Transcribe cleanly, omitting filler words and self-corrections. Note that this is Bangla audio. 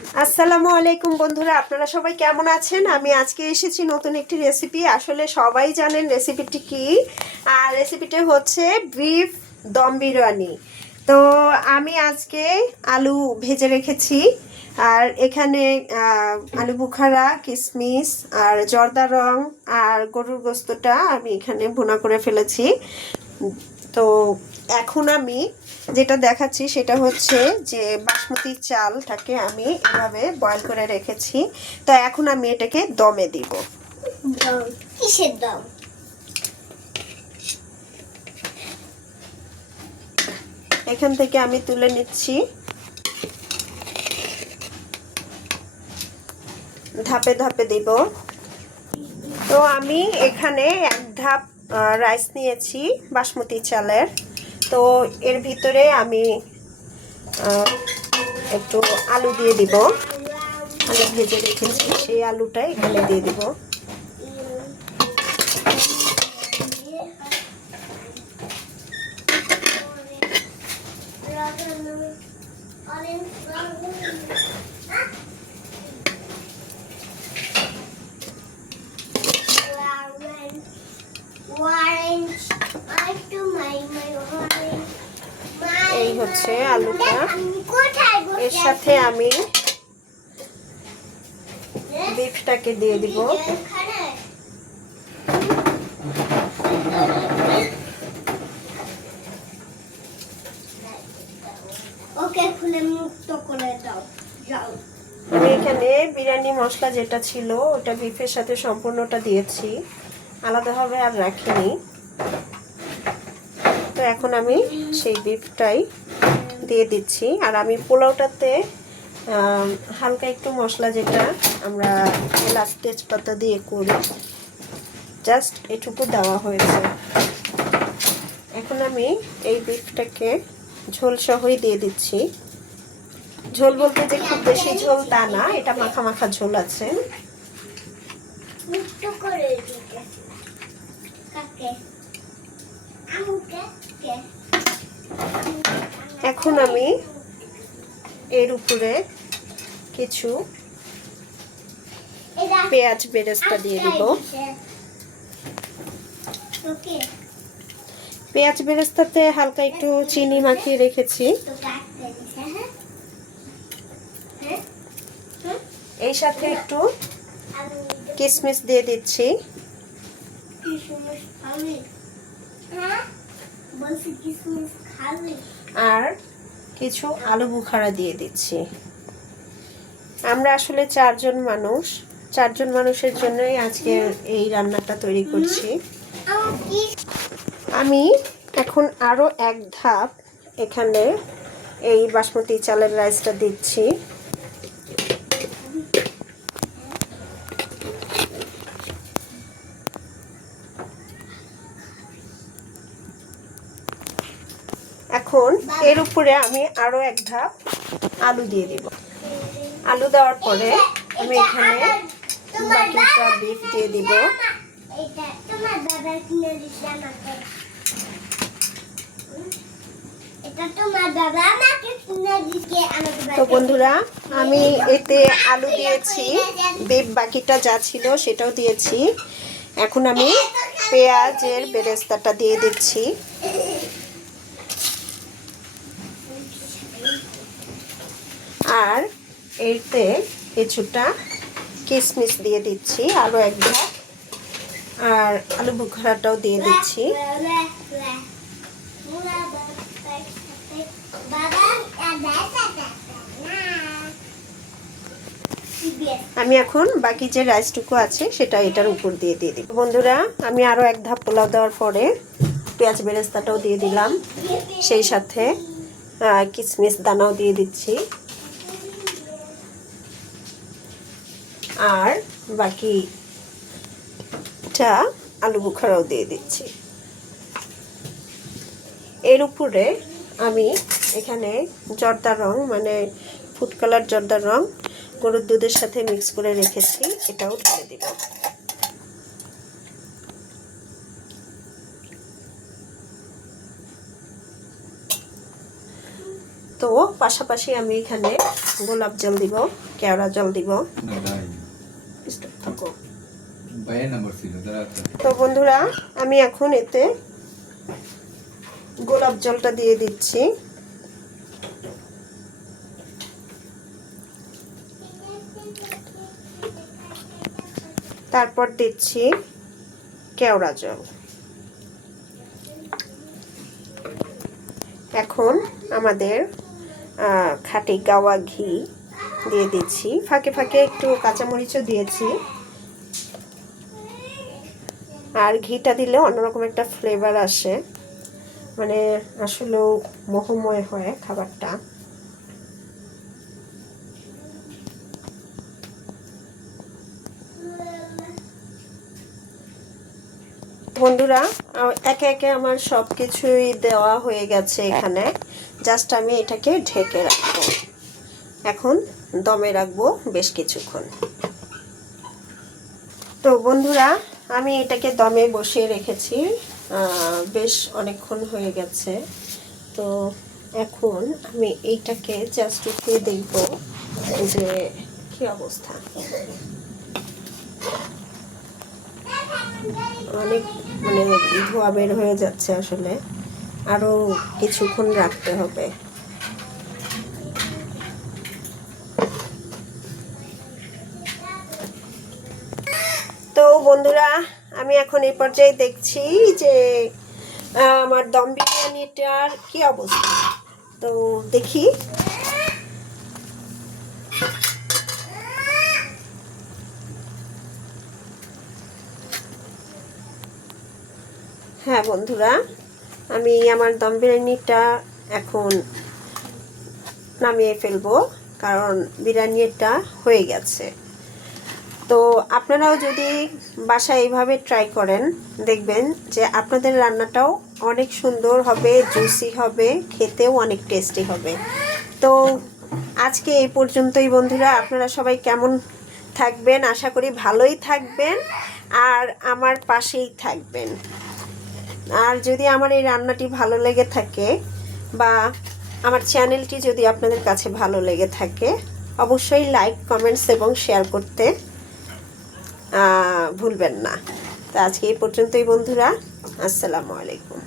আসসালামু আলাইকুম বন্ধুরা, আপনারা সবাই কেমন আছেন? আমি আজকে এসেছি নতুন একটি রেসিপি। আসলে সবাই জানেন রেসিপিটি কি, আর রেসিপিটি হচ্ছে বিফ দম বিরিয়ানি। তো আমি আজকে আলু ভেজে রেখেছি, আর এখানে আলু বুখারা, কিশমিশ আর জর্দা রং আর গরুর গোস্তটা আমি এখানে ভুনা করে ফেলেছি। তো এখন আমি যেটা দেখাচ্ছি সেটা হচ্ছে যে বাসমতি চালটাকে আমি এভাবে বয়েল করে রেখেছি। তো এখন আমি এটাকে দমে দিব। কিসের দম? এখান থেকে আমি তুলে নিচ্ছি, ধাপে ধাপে দিব। তো আমি এখানে এক ধাপ রাইস নিয়েছি বাসমতি চালের। তো এর ভিতরে আমি একটু আলু দিয়ে দিব। আলু ভেজে রেখেছি, সেই আলুটা এখানে দিয়ে দিব। এই হচ্ছে আলুটা। এর সাথে আমি বিফটাকে দিয়ে দিব। ওকে, খুলে মুক্ত করে দাও। যাও। আমি এখানে বিরিয়ানি মশলা যেটা ছিল ওটা বিফের সাথে সম্পূর্ণটা দিয়েছি, আলাদাভাবে আর রাখিনি। তো এখন আমি সেই বিফটাই দিয়ে দিচ্ছি। আর আমি পোলাওটাতে হালকা একটু মশলা, যেটা আমরা এলাচ তেজপাতা দিয়ে করি, জাস্ট এটুকু দেওয়া হয়েছে। এখন আমি এই বিফটাকে ঝোল সহই দিয়ে দিচ্ছি। ঝোল বলতে যে খুব বেশি ঝোল তা না, এটা মাখা মাখা ঝোল আছে। মুক্ত করে দিতে। কাকে? আমুকে কে? এখন আমি এর উপরে কিছু পেঁয়াজ বেরেস্তা দিয়ে দিব। ওকে। পেঁয়াজ বেরেস্তাতে হালকা একটু চিনি মাখিয়ে রেখেছি। এই সাথে একটু কিশমিশ দিয়ে দিচ্ছি। আর কিছু আলু বুখারা দিয়ে দিচ্ছি। আমরা আসলে চারজন মানুষের জন্যই আজকে এই রান্নাটা তৈরি করছি। আমি এখন আরো এক ধাপ এখানে এই বাসমতি চালের রাইসটা দিচ্ছি। এখন এর উপরে আমি আরো এক ধাপ আলু দিয়ে দিব। আলু দেওয়ার পরে আমি এখানে বাকিটা বিফ দিয়ে দিব। তো বন্ধুরা, আমি এতে আলু দিয়েছি, বিফ বাকিটা যা ছিল সেটাও দিয়েছি। এখন আমি পেঁয়াজের বেরেস্তাটা দিয়ে দিচ্ছি। আর এতে কিছুটা কিশমিশ দিয়ে দিচ্ছি, আরও এক ধাপ। আর আলু বুখারাটাও দিয়ে দিচ্ছি। আমি এখন বাকি যে রাইসটুকু আছে সেটা এটার উপর দিয়ে দিব। বন্ধুরা, আমি আরও এক ধাপ পোলাও দেওয়ার পরে পেঁয়াজ বেরেস্তাটাও দিয়ে দিলাম, সেই সাথে কিশমিশ দানাও দিয়ে দিচ্ছি। আর বাকিটা আলু বুখারাও দিয়ে দিচ্ছি। এর উপরে আমি এখানে জর্দা রং, মানে ফুড কালার জর্দা রং গরুর দুধের সাথে মিক্স করে রেখেছি, এটাও ঢেলে দিব। তো পাশাপাশি আমি এখানে গোলাপ জল দিব, কেওড়া জল দিব। থাকো। তো বন্ধুরা, আমি এখন এতে গোলাপ জলটা দিয়ে দিচ্ছি। তারপর দিচ্ছি কেওড়া জল। এখন আমাদের খাঁটি গাওয়া ঘি দিয়ে দিচ্ছি, ফাঁকে ফাঁকে একটু কাঁচামরিচও দিয়েছি। আর ঘিটা দিলে অন্যরকম একটা ফ্লেভার আসে, মানে আসলেও মোহময় হয় খাবারটা। বন্ধুরা, একে একে আমার সব কিছুই দেওয়া হয়ে গেছে এখানে। জাস্ট আমি এটাকে ঢেকে রাখবো, এখন দমে রাখবো বেশ কিছুক্ষণ। তো বন্ধুরা, আমি এটাকে দমে বসিয়ে রেখেছি বেশ অনেকক্ষণ হয়ে গেছে। তো এখন আমি এইটাকে জাস্ট উঠিয়ে দেখব যে কি অবস্থা। অনেক মানে ধোয়া বের হয়ে যাচ্ছে, আসলে আরো কিছুক্ষণ রাখতে হবে। তো বন্ধুরা, আমি এখন এই পর্যায়ে দেখছি যে আমার দম বিরিয়ানিটার কি অবস্থা। তো দেখি। হ্যাঁ বন্ধুরা, আমি আমার দম বিরিয়ানিটা এখন নামিয়ে ফেলবো, কারণ বিরিয়ানিটা হয়ে গেছে। তো আপনারাও যদি বাসায় এইভাবে ট্রাই করেন, দেখবেন যে আপনাদের রান্নাটাও অনেক সুন্দর হবে, জুসি হবে, খেতেও অনেক টেস্টি হবে। তো আজকে এই পর্যন্তই বন্ধুরা। আপনারা সবাই কেমন থাকবেন? আশা করি ভালোই থাকবেন আর আমার পাশেই থাকবেন। আর যদি আমার এই রান্নাটি ভালো লেগে থাকে বা আমার চ্যানেলটি যদি আপনাদের কাছে ভালো লেগে থাকে, অবশ্যই লাইক, কমেন্টস এবং শেয়ার করতে ভুলবেন না। তো আজকে এই পর্যন্তই বন্ধুরা। আসসালামু আলাইকুম।